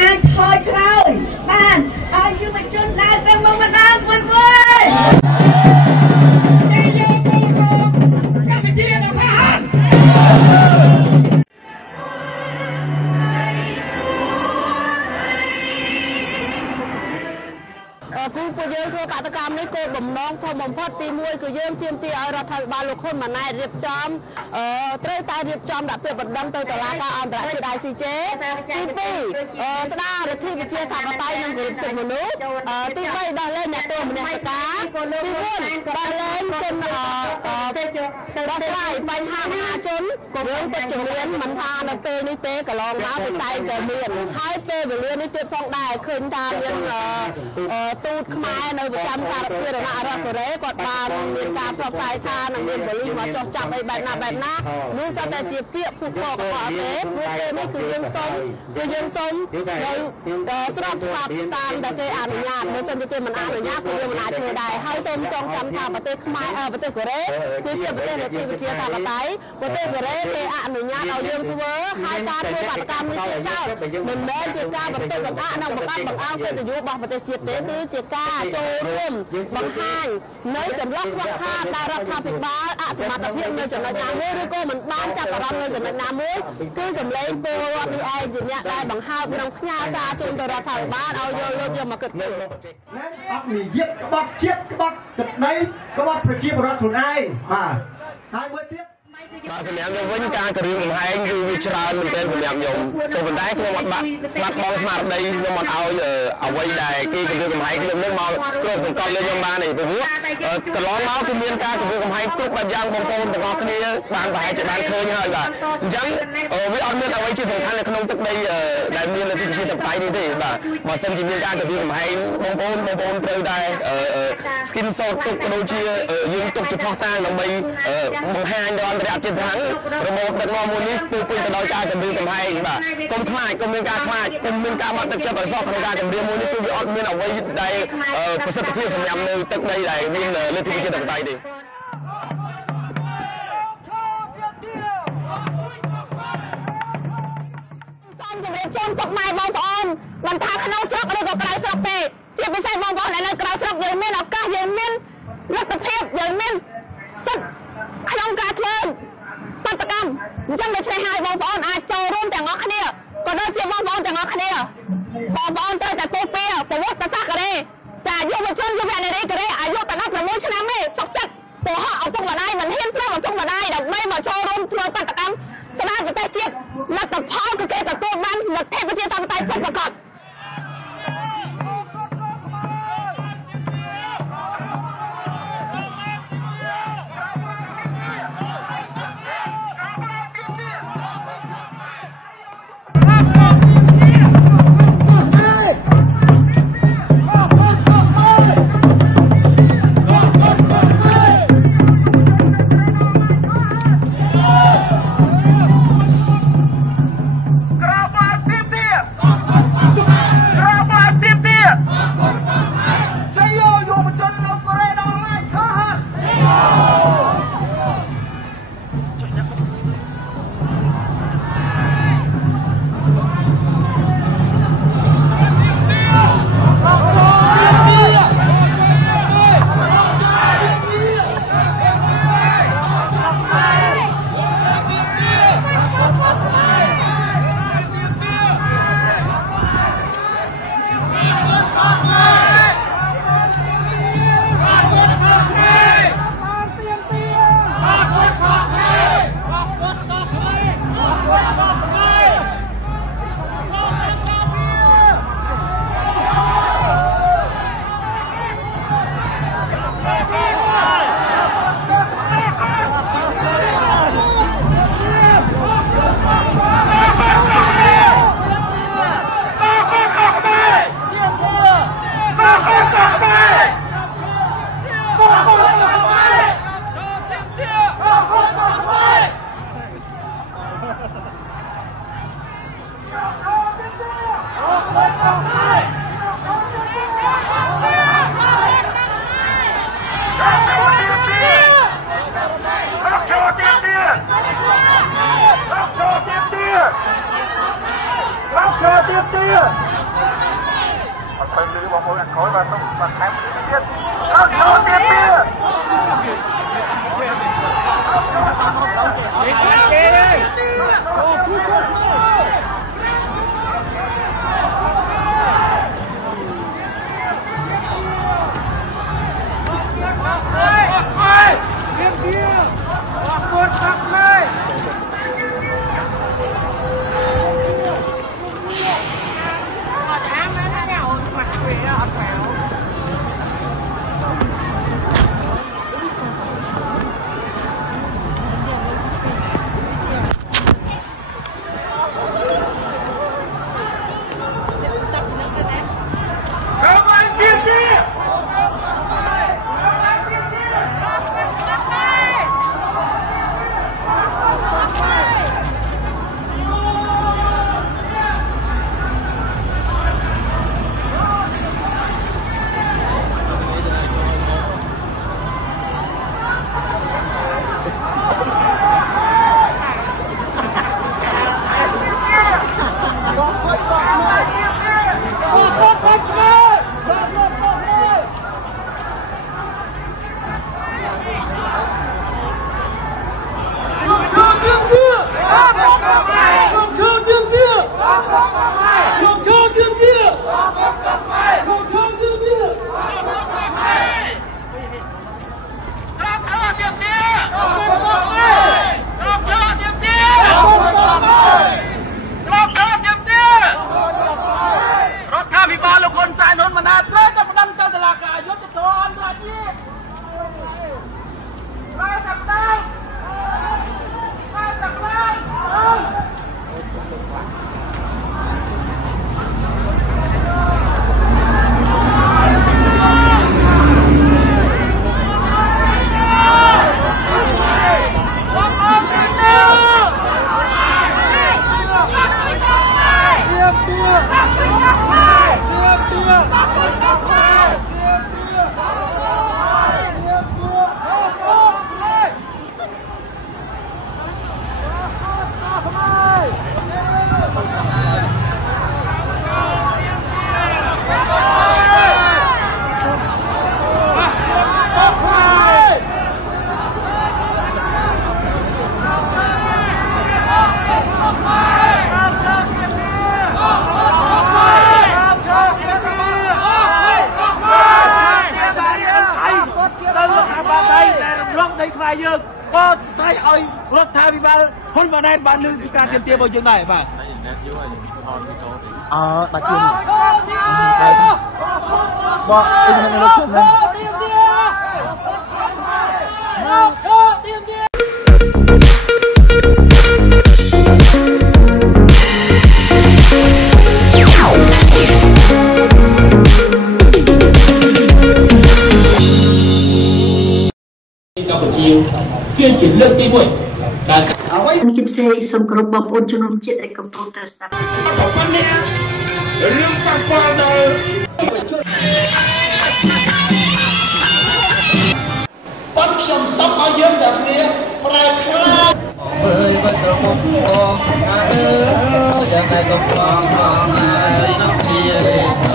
អាចខ້ອຍក្រោយបានហើយយុវជនដែលទៅមកម្ដងវិញវិញកម្ពុជាដល់ណាគូពួកយើងធ្វើបាតកម្មនេះគោលបំណងធំបំផុតទី1គឺយើងទាមទារឲ្យរដ្ឋាភិបាលលោកហ៊ុនម៉ាណែតរៀបចំត្រូវតែរៀបចំដាក់ពាក្យបណ្ដឹងទៅតុលាការអន្តរជាតិ ICJ ទី2ស្ដាររដ្ឋាភិបាលប្រជាធិបតេយ្យនិងគោរពសិទ្ធិមនុស្សទី3ដោះលែងអ្នកទោសមនសិការទី4ដោះលែងជនដោះស្រាយបញ្ហាមហាជនយើងពិតជំនាញមិនថានៅពេលនេះទេកន្លងមកវាតែតែមានហើយពេលវេលានេះទៀតផងដែរឃើញថាមានទូតខ្មែរនៅប្រចាំសារភារណរដ្ឋកូរ៉េគាត់បានមានការផ្សព្វផ្សាយថានឹងមានបលីមកចោះចាប់អីបែបណានោះសិតតែជាពាក្យភូមិកបអត់ទេព្រោះគេនេះគឺយើងសុំនៅស្របច្បាប់តាមដែលគេអនុញ្ញាតបើសិនជាគេមិនអនុញ្ញាតគឺយើងមិនអាចធ្វើដែរហើយសូមចងចាំថាប្រទេសខ្មែរប្រទេសកូរ៉េគឺជាប្រទេសរដ្ឋាភិបាលប្រជាធិបតេយ្យប្រទេសកូរ៉េគេអនុញ្ញាតឲ្យយើងធ្វើហើយការធ្វើបាតកម្មនេះជាសោតមិនមែនជាការបន្ទោសបង្អាក់និងបង្អើងកិត្តិយសរបស់ប្រទេសជាតិទេគឺជាការចូលរួមបង្ហាញនៅចន្លោះខ្វះខាតដែលរដ្ឋាភិបាលអសមត្ថភាពនៅចំណុចណាមួយឬក៏មិនបានចាប់អារម្មណ៍នៅចំណុចណាមួយគឺសម្លេងពលរដ្ឋនេះឯងជាអ្នកដែលបង្ហើបនិងផ្ញើសារជូនទៅរដ្ឋាភិបាលឲ្យយកមកគិតគូរអត់និយាយក្បត់ជាតិក្បត់ទឹកដីក្បត់ប្រជាពលរដ្ឋខ្លួនឯងបាទហើយមួយទៀតបាទសម្រាប់ខ្ញុំវិញការគម្រាមកំហែងគឺវាច្រើនមែនទែនសម្រាប់ខ្ញុំក៏ប៉ុន្តែខ្ញុំអត់បាត់បងស្មារតីខ្ញុំអត់ឲ្យអ្វីដែលគេគម្រាមកំហែងខ្ញុំនឹងមកគ្របសង្កត់លើខ្ញុំបានទេព្រោះកន្លងមកគឺមានការគម្រាមកំហែងគ្រប់បែបយ៉ាងបងប្អូនទាំងអស់គ្នាបានប្រហែលជាបានឃើញហើយបាទអញ្ចឹងវាអត់មានអ្វីជាសំខាន់នៅក្នុងទឹកដីដែលមានលទ្ធិប្រជាធិបតេយ្យនេះទេបាទបើសិនជាមានការគម្រាមកំហែងបងប្អូនត្រូវតែ skin shot ទុកក៏ដូចជាយើងទុកជាផុសតាងដើម្បីបង្ហាញដល់អន្តរជាតិថារបបដឹកនាំមួយនេះគឺពេញទៅដោយការគម្រាមកំហែងបាទកុំខ្លាចកុំមានការខ្លាចកុំមានការបាត់ទឹកចិត្តឲ្យសោះក្នុងការគម្រាមមួយនេះគឺវាអត់មានអ្វីដែលប្រសិទ្ធភាពសម្រាប់នៅទឹកដីដែលមានលទ្ធិប្រជាធិបតេយ្យទេសូមជម្រាបជូនពុកម៉ែបងប្អូនមិនថាក្នុងស្រុកឬក៏ក្រៅស្រុកទេជាពិសេសបងប្អូនដែលនៅក្រៅស្រុកយើងមានឱកាសយើងមានលទ្ធភាពយើងមានសិទ្ធិក្នុងការធ្វើបាតកម្មអញ្ចឹងដូច្នេះហើយបងប្អូនអាចចូលរួមទាំងអស់គ្នាក៏ដូចជាបងប្អូនទាំងអស់គ្នាបងប្អូនត្រូវតែពោលពីប្រវត្តិសាស្ត្រកូរ៉េចាយុវជនយុវនារីកូរ៉េអាយុតែ16ឆ្នាំទេសុខចិត្តពោលហៅឪពុកម្ដាយមិនហ៊ានប្រាប់ឪពុកម្ដាយដើម្បីមកចូលរួមធ្វើបាតកម្មស្ដារប្រទេសជាតិលទ្ធផលគឺគេទទួលបានលទ្ធិប្រជាធិបតេយ្យពិតប្រាកដTiếp Phần từ bóng mối khối và tung và khám tiếpបានលឺពីការទៀមទារបស់យើងដែរបាទដាច់ខ្លួនបងអ៊ីនធឺណិតនៅលើជើងហ្នឹងកម្ពុជាគឺជាលើកទី1ដែលអ្វីខ្ញុំផ្សេងសូមគោរពបងប្អូនជំនុំជាតិដែលកំពុងតែស្ដាប់រឿងប៉ះពាល់ដល់ប៉ុនខ្ញុំសុំឲ្យយើងទាំងគ្នាប្រែខ្លាចអើយបាត់ត្រមុំបងអើយយ៉ាងណាក៏ប្រងផងហើយនោះជា